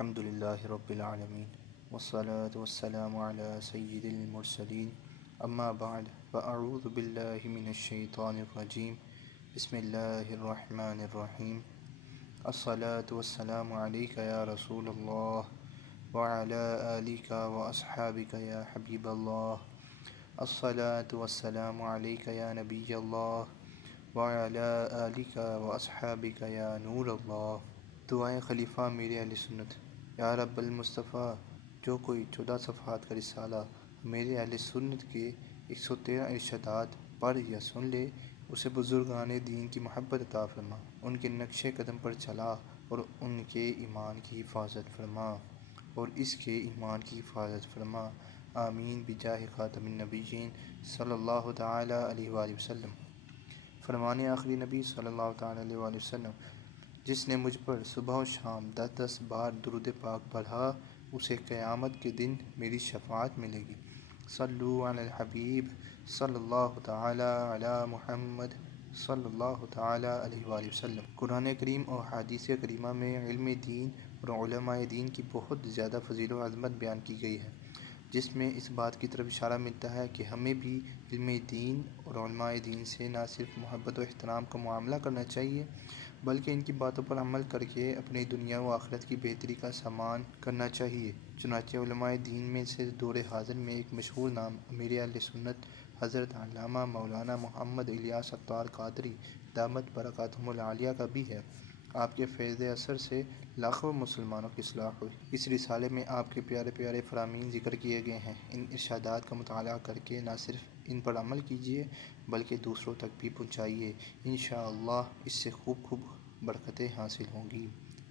الحمد لله رب العالمين والصلاة والسلام على سيد المرسلين أما بعد فأعوذ بالله من الشيطان الرجيم بسم الله الرحمن الرحيم الصلاة والسلام عليك يا رسول الله وعلى آلك وأصحابك يا حبيب الله الصلاة والسلام عليك يا نبي الله وعلى آلك وأصحابك يا نور الله۔ دعائیں خلیفہ میرے اہل سنت۔ یا رب المصطفیٰ، جو کوئی 14 صفحات کا رسالہ میرے اہل سنت کے 113 ارشادات پڑھ یا سن لے، اسے بزرگان دین کی محبت عطا فرما، ان کے نقش قدم پر چلا اور ان کے ایمان کی حفاظت فرما اور اس کے ایمان کی حفاظت فرما، آمین بجاہ خاتم النبیین صلی اللہ تعالی علیہ وآلہ وسلم۔ فرمان آخری نبی صلی اللہ تعالی علیہ وآلہ وسلم، جس نے مجھ پر صبح و شام 10 بار درود پاک پڑھا، اسے قیامت کے دن میری شفاعت ملے گی۔ صلو علی الحبیب صلی اللہ تعالی علی محمد صلی اللہ تعالی علیہ وآلہ وسلم۔ قرآن کریم اور حدیث کریمہ میں علم دین اور علماء دین کی بہت زیادہ فضیلت و عظمت بیان کی گئی ہے، جس میں اس بات کی طرف اشارہ ملتا ہے کہ ہمیں بھی علم دین اور علماء دین سے نہ صرف محبت و احترام کا معاملہ کرنا چاہیے، بلکہ ان کی باتوں پر عمل کر کے اپنی دنیا و آخرت کی بہتری کا سامان کرنا چاہیے۔ چنانچہ علماء دین میں سے دور حاضر میں ایک مشہور نام امیر اہل سنت حضرت علامہ مولانا محمد الیاس عطار قادری دامت برکاتہم العالیہ کا بھی ہے۔ آپ کے فیض اثر سے لاکھوں مسلمانوں کی اصلاح ہوئی۔ اس رسالے میں آپ کے پیارے پیارے فرامین ذکر کیے گئے ہیں۔ ان ارشادات کا مطالعہ کر کے نہ صرف ان پر عمل کیجیے بلکہ دوسروں تک بھی پہنچائیے، انشاءاللہ اس سے خوب برکتیں حاصل ہوں گی۔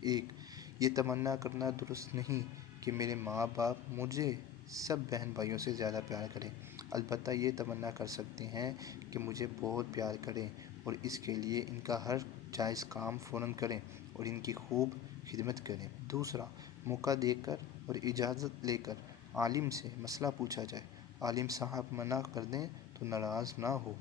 1. یہ تمنا کرنا درست نہیں کہ میرے ماں باپ مجھے سب بہن بھائیوں سے زیادہ پیار کریں، البتہ یہ تمنا کر سکتے ہیں کہ مجھے بہت پیار کریں اور اس کے لیے ان کا ہر جائز کام فوراً کریں اور ان کی خوب خدمت کریں۔ 2. موقع دے کر اور اجازت لے کر عالم سے مسئلہ پوچھا جائے، عالم صاحب منع کر دیں تو ناراض نہ ہو۔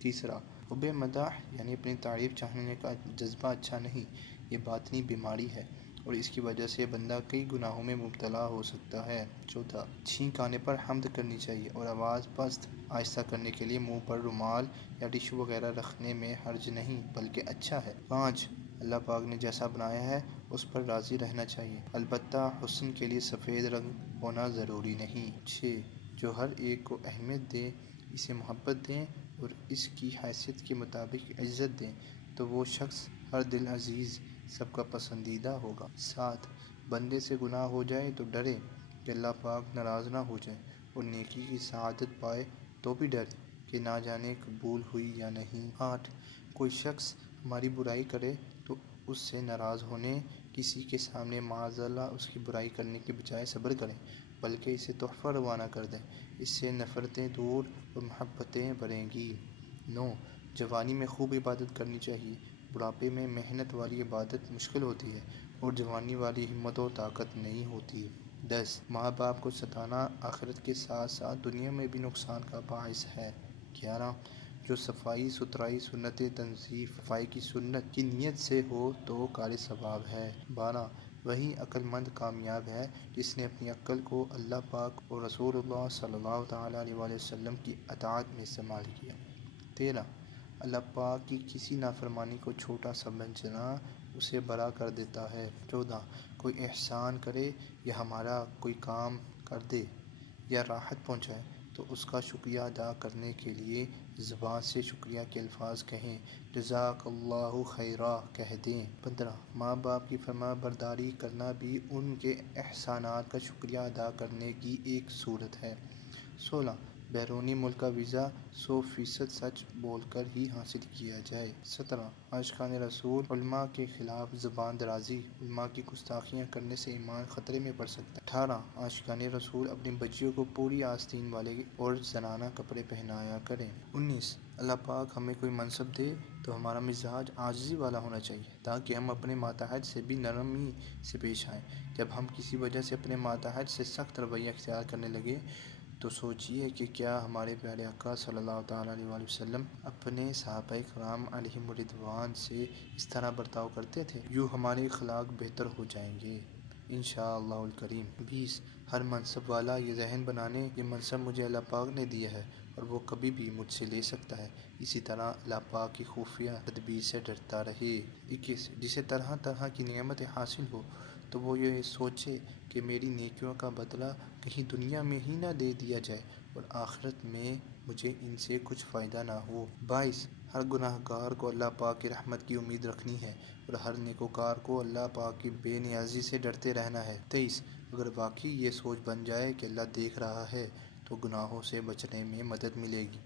3. حب مداح یعنی اپنی تعریف چاہنے کا جذبہ اچھا نہیں، یہ باطنی بیماری ہے اور اس کی وجہ سے بندہ کئی گناہوں میں مبتلا ہو سکتا ہے۔ 4. چھینک آنے پر حمد کرنی چاہیے اور آواز پست آہستہ کرنے کے لیے منہ پر رومال یا ٹشو وغیرہ رکھنے میں حرج نہیں بلکہ اچھا ہے۔ 5. اللہ پاک نے جیسا بنایا ہے اس پر راضی رہنا چاہیے، البتہ حسن کے لیے سفید رنگ ہونا ضروری نہیں۔ 6. جو ہر ایک کو اہمیت دیں، اسے محبت دیں اور اس کی حیثیت کے مطابق عزت دیں تو وہ شخص ہر دل عزیز سب کا پسندیدہ ہوگا۔ 7. بندے سے گناہ ہو جائے تو ڈرے کہ اللہ پاک ناراض نہ ہو جائے اور نیکی کی سعادت پائے تو بھی ڈرے کہ نہ جانے قبول ہوئی یا نہیں۔ 8. کوئی شخص ہماری برائی کرے تو اس سے ناراض ہونے کسی کے سامنے معاذاللہ اس کی برائی کرنے کے بجائے صبر کریں بلکہ اسے تحفہ روانہ کر دیں، اس سے نفرتیں دور اور محبتیں بڑھیں گی۔ 9. جوانی میں خوب عبادت کرنی چاہیے، بڑھاپے میں محنت والی عبادت مشکل ہوتی ہے اور جوانی والی ہمت و طاقت نہیں ہوتی۔ 10. ماں باپ کو ستانا آخرت کے ساتھ ساتھ دنیا میں بھی نقصان کا باعث ہے۔ 11. جو صفائی ستھرائی سنت تنظیف صفائی کی سنت کی نیت سے ہو تو کار ثواب ہے۔ 12. وہی عقل مند کامیاب ہے جس نے اپنی عقل کو اللہ پاک اور رسول اللہ صلی اللہ تعالی علیہ وآلہ وسلم کی اطاعت میں استعمال کیا۔ 13. اللہ پاک کی کسی نافرمانی کو چھوٹا سمجھنا اسے بڑا کر دیتا ہے۔ 14. کوئی احسان کرے یا ہمارا کوئی کام کر دے یا راحت پہنچائے تو اس کا شکریہ ادا کرنے کے لیے زبان سے شکریہ کے الفاظ کہیں، جزاک اللہ خیرا کہہ دیں۔ 15. ماں باپ کی فرما برداری کرنا بھی ان کے احسانات کا شکریہ ادا کرنے کی ایک صورت ہے۔ 16. بیرونی ملک کا ویزا 100% سچ بول کر ہی حاصل کیا جائے۔ 17. عاشقان رسول علماء کے خلاف زبان درازی، علماء کی گستاخیاں کرنے سے ایمان خطرے میں پڑ سکتا ہے۔ 18. عاشقان رسول اپنی بچیوں کو پوری آستین والے اور زنانہ کپڑے پہنایا کریں۔ 19. اللہ پاک ہمیں کوئی منصب دے تو ہمارا مزاج عاجزی والا ہونا چاہیے تاکہ ہم اپنے ماتحت سے بھی نرمی سے پیش آئیں۔ جب ہم کسی وجہ سے اپنے ماتحت سے سخت رویہ اختیار کرنے لگیں تو سوچیے کہ کیا ہمارے پیارے آقا صلی اللہ تعالی علیہ وآلہ وسلم اپنے صحابہ کرام علیہم الرضوان سے اس طرح برتاؤ کرتے تھے؟ یوں ہمارے اخلاق بہتر ہو جائیں گے۔ انشاءاللہ الکریم۔ 20 ہر منصب والا یہ ذہن بنانے یہ منصب مجھے اللہ پاک نے دیا ہے اور وہ کبھی بھی مجھ سے لے سکتا ہے، اسی طرح اللہ پاک کی خفیہ تدبیر سے ڈرتا رہے۔ 21 جسے طرح طرح کی نعمتیں حاصل ہو تو وہ یہ سوچے کہ میری نیکیوں کا بدلہ کہیں دنیا میں ہی نہ دے دیا جائے اور آخرت میں مجھے ان سے کچھ فائدہ نہ ہو۔ 22 ہر گناہ گار کو اللہ پاک کی رحمت کی امید رکھنی ہے اور ہر نیکوکار کو اللہ پاک کی بے نیازی سے ڈرتے رہنا ہے۔ 23 اگر واقعی یہ سوچ بن جائے کہ اللہ دیکھ رہا ہے تو گناہوں سے بچنے میں مدد ملے گی۔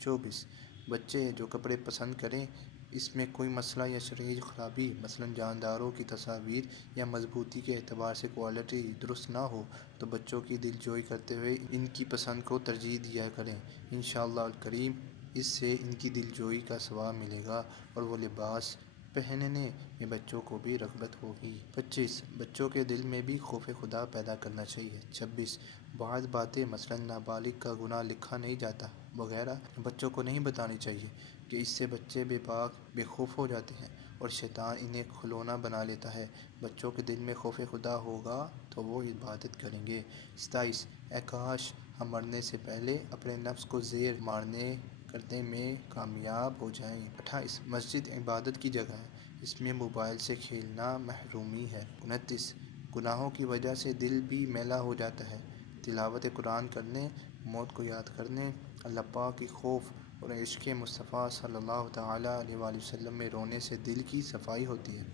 24 بچے جو کپڑے پسند کریں اس میں کوئی مسئلہ یا شرعی خرابی مثلاً جانداروں کی تصاویر یا مضبوطی کے اعتبار سے کوالٹی درست نہ ہو تو بچوں کی دل جوئی کرتے ہوئے ان کی پسند کو ترجیح دیا کریں، انشاءاللہ الکریم اس سے ان کی دل جوئی کا ثواب ملے گا اور وہ لباس پہننے میں بچوں کو بھی رغبت ہوگی۔ 25 بچوں کے دل میں بھی خوف خدا پیدا کرنا چاہیے۔ 26 بعض باتیں مثلاً نابالغ کا گناہ لکھا نہیں جاتا وغیرہ بچوں کو نہیں بتانی چاہیے کہ اس سے بچے بے باک بے خوف ہو جاتے ہیں اور شیطان انہیں کھلونا بنا لیتا ہے۔ بچوں کے دل میں خوف خدا ہوگا تو وہ عبادت کریں گے۔ 27 اے کاش ہم مرنے سے پہلے اپنے نفس کو زیر مارنے کرنے میں کامیاب ہو جائیں۔ 28 مسجد عبادت کی جگہ ہے، اس میں موبائل سے کھیلنا محرومی ہے۔ 29 گناہوں کی وجہ سے دل بھی میلا ہو جاتا ہے، تلاوت قرآن کرنے، موت کو یاد کرنے، اللہ پاک کی خوف اور عشق مصطفیٰ صلی اللہ تعالیٰ علیہ وآلہ وسلم میں رونے سے دل کی صفائی ہوتی ہے۔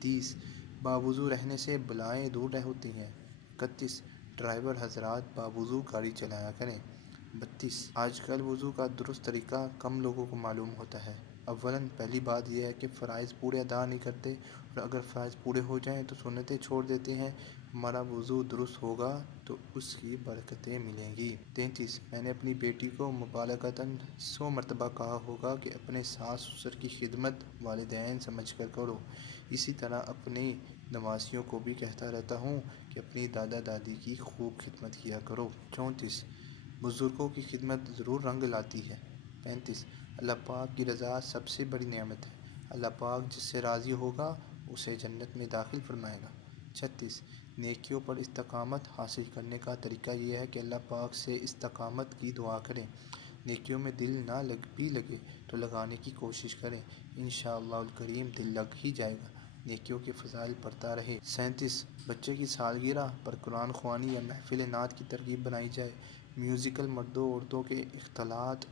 30 باوضو رہنے سے بلائیں دور ہوتی ہیں۔ 31 ڈرائیور حضرات باوضو گاڑی چلایا کریں۔ 32 آج کل وضو کا درست طریقہ کم لوگوں کو معلوم ہوتا ہے۔ اولاً پہلی بات یہ ہے کہ فرائض پورے ادا نہیں کرتے اور اگر فرائض پورے ہو جائیں تو سنتیں چھوڑ دیتے ہیں۔ ہمارا وضو درست ہوگا تو اس کی برکتیں ملیں گی۔ 33 میں نے اپنی بیٹی کو مبالغتاً 100 مرتبہ کہا ہوگا کہ اپنے ساس سسر کی خدمت والدین سمجھ کر کرو، اسی طرح اپنی نواسیوں کو بھی کہتا رہتا ہوں کہ اپنی دادا دادی کی خوب خدمت کیا کرو۔ 34 بزرگوں کی خدمت ضرور رنگ لاتی ہے۔ 35 اللہ پاک کی رضا سب سے بڑی نعمت ہے، اللہ پاک جس سے راضی ہوگا اسے جنت میں داخل فرمائے گا۔ 36 نیکیوں پر استقامت حاصل کرنے کا طریقہ یہ ہے کہ اللہ پاک سے استقامت کی دعا کریں، نیکیوں میں دل نہ بھی لگے تو لگانے کی کوشش کریں، انشاءاللہ الکریم دل لگ ہی جائے گا، نیکیوں کے فضائل پڑھتا رہے۔ 37 بچے کی سالگرہ پر قرآن خوانی یا محفل نعت کی ترغیب بنائی جائے، میوزیکل مردوں عورتوں کے اختلاط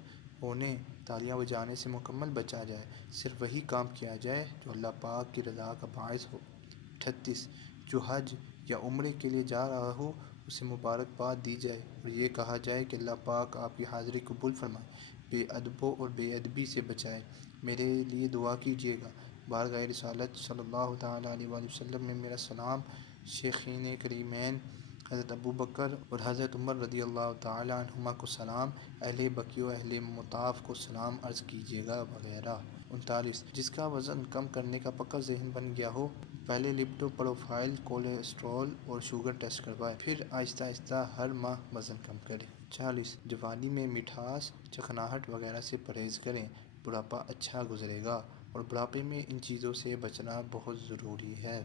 ہونے تالیاں بجانے سے مکمل بچا جائے، صرف وہی کام کیا جائے جو اللہ پاک کی رضا کا باعث ہو۔ 38 جو حج یا عمرے کے لیے جا رہا ہو اسے مبارکباد دی جائے اور یہ کہا جائے کہ اللہ پاک آپ کی حاضری قبول فرمائے، بے ادبوں اور بے ادبی سے بچائے، میرے لیے دعا کیجیے گا، بارگاہ رسالت صلی اللہ تعالیٰ علیہ وآلہ وسلم میں میرا سلام، شیخین کریمین حضرت ابو بکر اور حضرت عمر رضی اللہ تعالیٰ عنہما کو سلام، اہل بقیع و اہل مطاف کو سلام عرض کیجیے گا وغیرہ۔ 39 جس کا وزن کم کرنے کا پکا ذہن بن گیا ہو پہلے لپٹو پروفائل کولیسٹرول اور شوگر ٹیسٹ کروائے، پھر آہستہ آہستہ ہر ماہ وزن کم کرے۔ 40 جوانی میں مٹھاس چکناہٹ وغیرہ سے پرہیز کریں، بڑھاپا اچھا گزرے گا اور بڑھاپے میں ان چیزوں سے بچنا بہت ضروری ہے۔